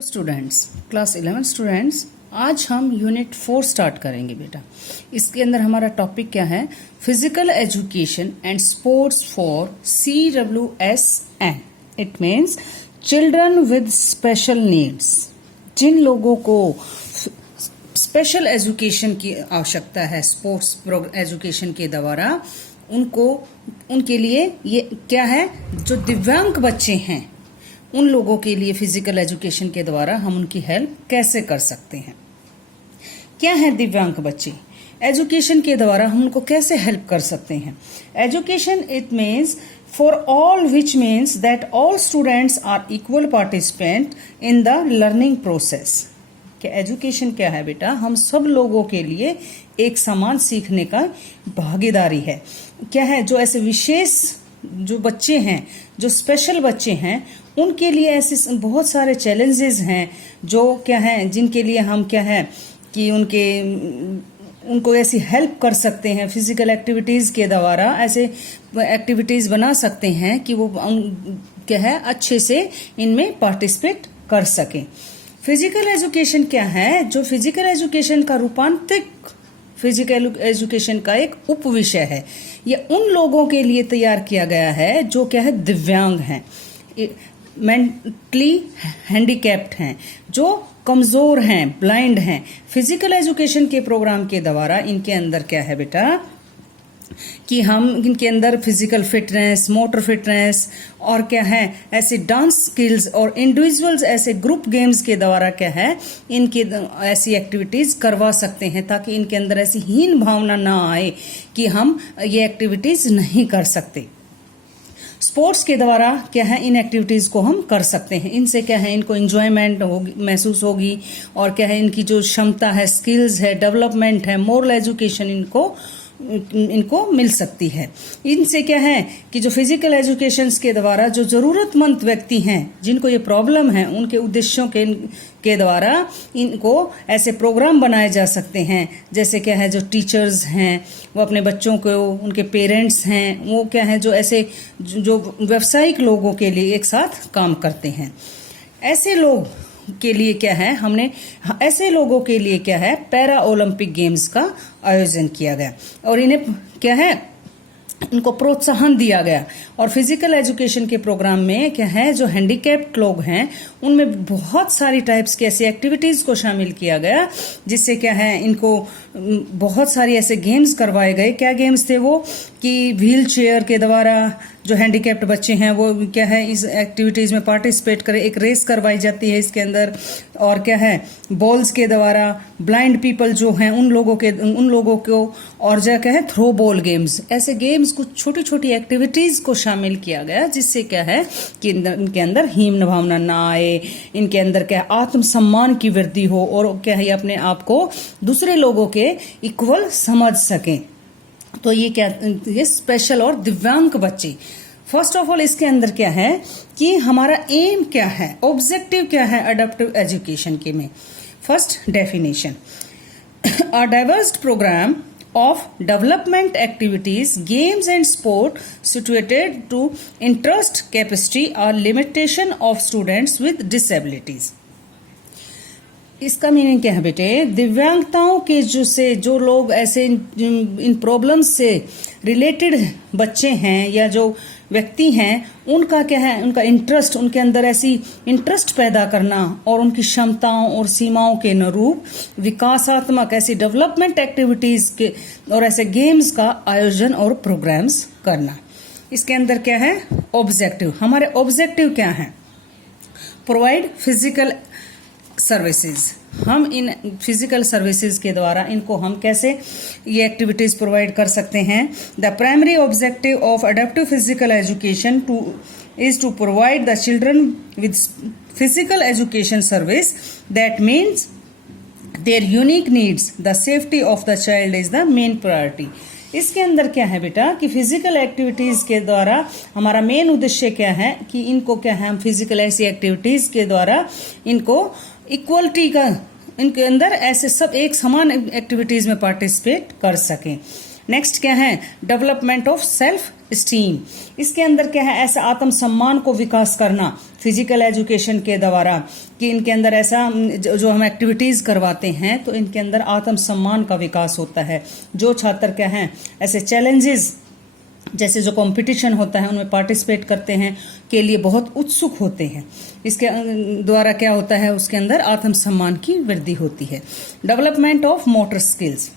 Students, class 11 students, आज हम unit 4 start करेंगे बेटा। इसके अंदर हमारा टॉपिक क्या है? Physical education and sports for CWSN। It means children with special needs. जिन लोगों को स्पेशल एजुकेशन की आवश्यकता है स्पोर्ट्स एजुकेशन के द्वारा, उनके लिए ये क्या है? जो दिव्यांग बच्चे हैं उन लोगों के लिए फिजिकल एजुकेशन के द्वारा हम उनकी हेल्प कैसे कर सकते हैं। क्या है दिव्यांग बच्चे? एजुकेशन के द्वारा हम उनको कैसे हेल्प कर सकते हैं? Education it means for all, which means that all students are equal participant in the learning process. क्या एजुकेशन क्या है बेटा? हम सब लोगों के लिए एक समान सीखने का भागीदारी है। क्या है? जो ऐसे विशेष जो बच्चे हैं, जो स्पेशल बच्चे हैं, उनके लिए ऐसे बहुत सारे चैलेंजेस हैं जो क्या हैं, जिनके लिए हम क्या है कि उनको ऐसी हेल्प कर सकते हैं फिजिकल एक्टिविटीज के द्वारा। ऐसे एक्टिविटीज बना सकते हैं कि वो क्या है अच्छे से इनमें पार्टिसिपेट कर सकें। फिजिकल एजुकेशन क्या है? जो फिजिकल एजुकेशन का रूपांतरिक फिजिकल एजुकेशन का एक उप विषय है। यह उन लोगों के लिए तैयार किया गया है जो क्या है दिव्यांग हैं, मेंटली हैंडीकैप्ड हैं, जो कमजोर हैं, ब्लाइंड हैं। फिजिकल एजुकेशन के प्रोग्राम के द्वारा इनके अंदर क्या है बेटा कि हम इनके अंदर फिजिकल फिटनेस, मोटर फिटनेस और क्या है ऐसे डांस स्किल्स और इंडिविजुअल्स ऐसे ग्रुप गेम्स के द्वारा क्या है इनके ऐसी एक्टिविटीज करवा सकते हैं, ताकि इनके अंदर ऐसी हीन भावना ना आए कि हम ये एक्टिविटीज नहीं कर सकते। स्पोर्ट्स के द्वारा क्या है इन एक्टिविटीज को हम कर सकते हैं। इनसे क्या है इनको एंजॉयमेंट होगी, महसूस होगी, और क्या है इनकी जो क्षमता है, स्किल्स है, डेवलपमेंट है, मोरल एजुकेशन इनको मिल सकती है। इनसे क्या है कि जो फिजिकल एजुकेशन के द्वारा जो जरूरतमंद व्यक्ति हैं, जिनको ये प्रॉब्लम है, उनके उद्देश्यों के द्वारा इनको ऐसे प्रोग्राम बनाए जा सकते हैं। जैसे क्या है जो टीचर्स हैं वो अपने बच्चों को, उनके पेरेंट्स हैं वो क्या है जो ऐसे जो व्यावसायिक लोगों के लिए एक साथ काम करते हैं। ऐसे लोग के लिए क्या है ऐसे लोगों के लिए क्या है पैरा ओलंपिक गेम्स का आयोजन किया गया और इन्हें क्या है इनको प्रोत्साहन दिया गया। और फिजिकल एजुकेशन के प्रोग्राम में क्या है जो हैंडीकैप्ड लोग हैं उनमें बहुत सारी टाइप्स की ऐसी एक्टिविटीज को शामिल किया गया, जिससे क्या है इनको बहुत सारी ऐसे गेम्स करवाए गए। क्या गेम्स थे वो कि व्हील चेयर के द्वारा जो हैंडीकैप्ड बच्चे हैं वो क्या है इस एक्टिविटीज में पार्टिसिपेट करें, एक रेस करवाई जाती है इसके अंदर। और क्या है बॉल्स के द्वारा ब्लाइंड पीपल जो हैं उन लोगों को और क्या है थ्रो बॉल गेम्स, ऐसे गेम्स कुछ छोटी छोटी एक्टिविटीज को शामिल किया गया, जिससे क्या है कि इनके अंदर हीन भावना ना आए, इनके अंदर क्या आत्मसम्मान की वृद्धि हो और क्या है अपने आप को दूसरे लोगों के इक्वल समझ सकें। तो ये स्पेशल और दिव्यांग बच्चे, फर्स्ट ऑफ ऑल इसके अंदर क्या है कि हमारा एम क्या है, ऑब्जेक्टिव क्या है अडैप्टिव एजुकेशन के में। First definition, a diverse program of development activities, games and sport situated to interest, capacity or limitation of students with disabilities। इसका मीनिंग क्या है बेटे? दिव्यांगताओं के जो लोग ऐसे इन प्रॉब्लम्स से रिलेटेड बच्चे हैं या जो व्यक्ति हैं, उनका क्या है उनका इंटरेस्ट, उनके अंदर ऐसी इंटरेस्ट पैदा करना और उनकी क्षमताओं और सीमाओं के अनुरूप विकासात्मक ऐसी डेवलपमेंट एक्टिविटीज के और ऐसे गेम्स का आयोजन और प्रोग्राम्स करना। इसके अंदर क्या है ऑब्जेक्टिव, हमारे ऑब्जेक्टिव क्या है? Provide physical services. हम इन फिजिकल सर्विसेज के द्वारा इनको हम कैसे ये एक्टिविटीज प्रोवाइड कर सकते हैं? The primary objective of adaptive physical education is to provide the children with physical education service that means their unique needs, the safety of the child is the main priority. इसके अंदर क्या है बेटा कि physical activities के द्वारा हमारा main उद्देश्य क्या है कि इनको क्या है हम फिजिकल ऐसी एक्टिविटीज के द्वारा इनको इक्वलिटी का इनके अंदर ऐसे सब एक समान एक्टिविटीज में पार्टिसिपेट कर सकें। नेक्स्ट क्या है, डेवलपमेंट ऑफ सेल्फ स्टीम। इसके अंदर क्या है, ऐसा आत्मसम्मान को विकास करना फिजिकल एजुकेशन के द्वारा, कि इनके अंदर ऐसा जो हम एक्टिविटीज करवाते हैं तो इनके अंदर आत्मसम्मान का विकास होता है। जो छात्र क्या हैं ऐसे चैलेंजेस जैसे जो कंपटीशन होता है उनमें पार्टिसिपेट करते हैं के लिए बहुत उत्सुक होते हैं, इसके द्वारा क्या होता है, उसके अंदर आत्मसम्मान की वृद्धि होती है। डेवलपमेंट ऑफ मोटर स्किल्स,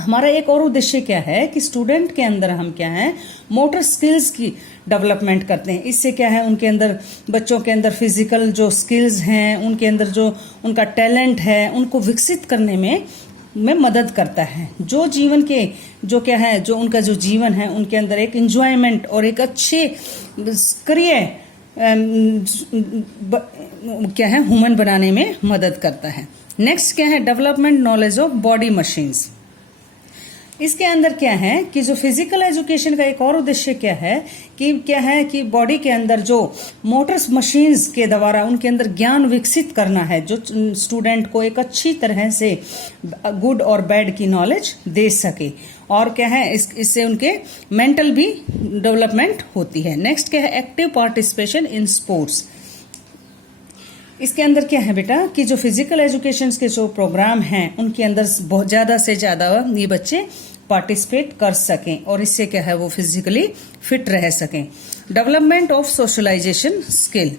हमारा एक और उद्देश्य क्या है कि स्टूडेंट के अंदर हम क्या है, मोटर स्किल्स की डेवलपमेंट करते हैं। इससे क्या है, उनके अंदर, बच्चों के अंदर फिजिकल जो स्किल्स हैं, उनके अंदर जो उनका टैलेंट है, उनको विकसित करने में मदद करता है। जो जीवन के जो क्या है, जो उनका जो जीवन है उनके अंदर एक एंजॉयमेंट और एक अच्छे करियर क्या है ह्यूमन बनाने में मदद करता है। नेक्स्ट क्या है, development knowledge of body machines. इसके अंदर क्या है कि जो फिजिकल एजुकेशन का एक और उद्देश्य क्या है कि बॉडी के अंदर जो मोटर्स मशीन्स के द्वारा उनके अंदर ज्ञान विकसित करना है, जो स्टूडेंट को एक अच्छी तरह से गुड और बैड की नॉलेज दे सके, और क्या है इससे उनके मेंटल भी डेवलपमेंट होती है। नेक्स्ट क्या है, एक्टिव पार्टिसिपेशन इन स्पोर्ट्स। इसके अंदर क्या है बेटा कि जो फिजिकल एजुकेशन के जो प्रोग्राम हैं उनके अंदर बहुत ज्यादा से ज्यादा ये बच्चे पार्टिसिपेट कर सकें और इससे क्या है वो फिजिकली फिट रह सकें। डेवलपमेंट ऑफ सोशलाइजेशन स्किल,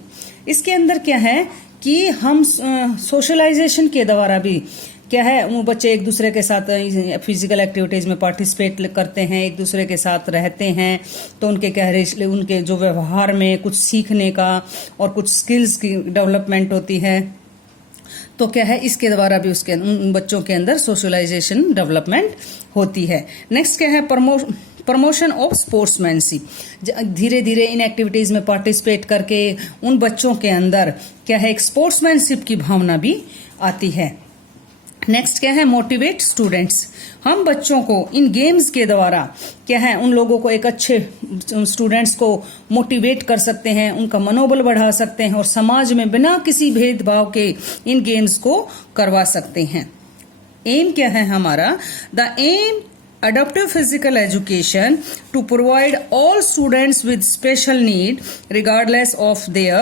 इसके अंदर क्या है कि हम सोशलाइजेशन के द्वारा भी क्या है, वो बच्चे एक दूसरे के साथ फिजिकल एक्टिविटीज में पार्टिसिपेट करते हैं, एक दूसरे के साथ रहते हैं, तो उनके क्या है, उनके जो व्यवहार में कुछ सीखने का और कुछ स्किल्स की डेवलपमेंट होती है। तो क्या है, इसके द्वारा भी उसके उन बच्चों के अंदर सोशलाइजेशन डेवलपमेंट होती है। नेक्स्ट क्या है, प्रमोशन ऑफ स्पोर्ट्समैनशिप। धीरे धीरे इन एक्टिविटीज में पार्टिसिपेट करके उन बच्चों के अंदर क्या है, एक स्पोर्ट्समैनशिप की भावना भी आती है। नेक्स्ट क्या है, मोटिवेट स्टूडेंट्स। हम बच्चों को इन गेम्स के द्वारा क्या है, उन लोगों को एक अच्छे स्टूडेंट्स को मोटिवेट कर सकते हैं, उनका मनोबल बढ़ा सकते हैं और समाज में बिना किसी भेदभाव के इन गेम्स को करवा सकते हैं। एम क्या है हमारा, the aim adaptive physical education to provide all students with special need regardless of their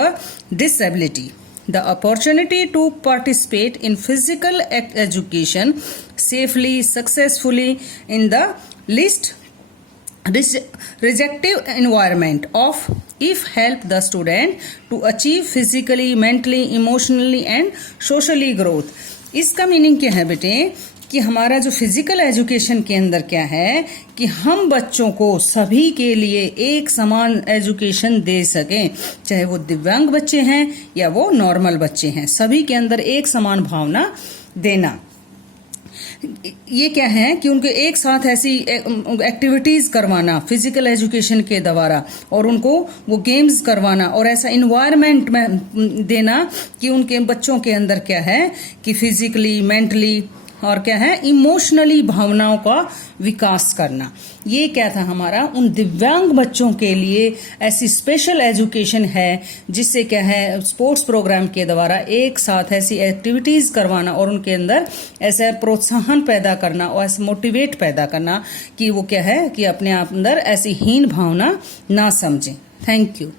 disability the opportunity to participate in physical education safely, successfully in the least restrictive environment of if help the student to achieve physically, mentally, emotionally and socially growth। इसका meaning क्या है बेटे कि हमारा जो physical education के अंदर क्या है कि हम बच्चों को सभी के लिए एक समान एजुकेशन दे सकें, चाहे वो दिव्यांग बच्चे हैं या वो नॉर्मल बच्चे हैं, सभी के अंदर एक समान भावना देना। ये क्या है कि उनके एक साथ ऐसी एक्टिविटीज करवाना फिजिकल एजुकेशन के द्वारा और उनको वो गेम्स करवाना और ऐसा इन्वायरमेंट में देना कि उनके बच्चों के अंदर क्या है कि फिजिकली, मेंटली और क्या है इमोशनली भावनाओं का विकास करना। ये क्या था हमारा उन दिव्यांग बच्चों के लिए ऐसी स्पेशल एजुकेशन है जिससे क्या है स्पोर्ट्स प्रोग्राम के द्वारा एक साथ ऐसी एक्टिविटीज करवाना और उनके अंदर ऐसा प्रोत्साहन पैदा करना और ऐसे मोटिवेट पैदा करना कि वो क्या है कि अपने आप अंदर ऐसी हीन भावना ना समझें। Thank you.